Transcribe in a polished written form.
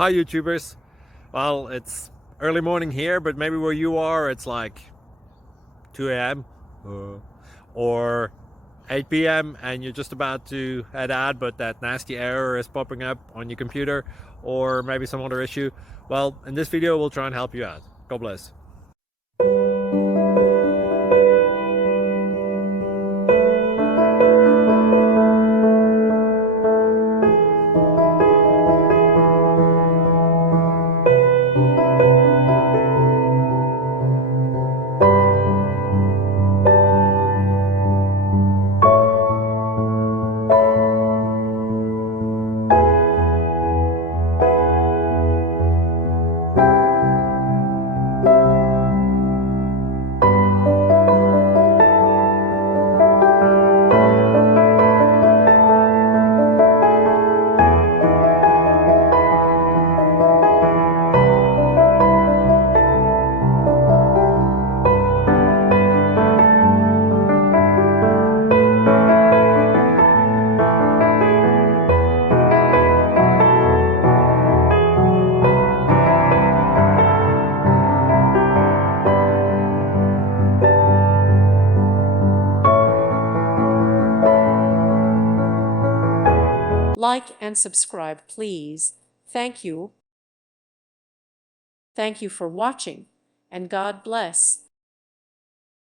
Hi YouTubers. Well, it's early morning here, but maybe where you are it's like 2 a.m. or 8 p.m. and you're just about to head out, but that nasty error is popping up on your computer, or maybe some other issue. Well, in this video we'll try and help you out. God bless. Like and subscribe, please. Thank you. Thank you for watching, and God bless.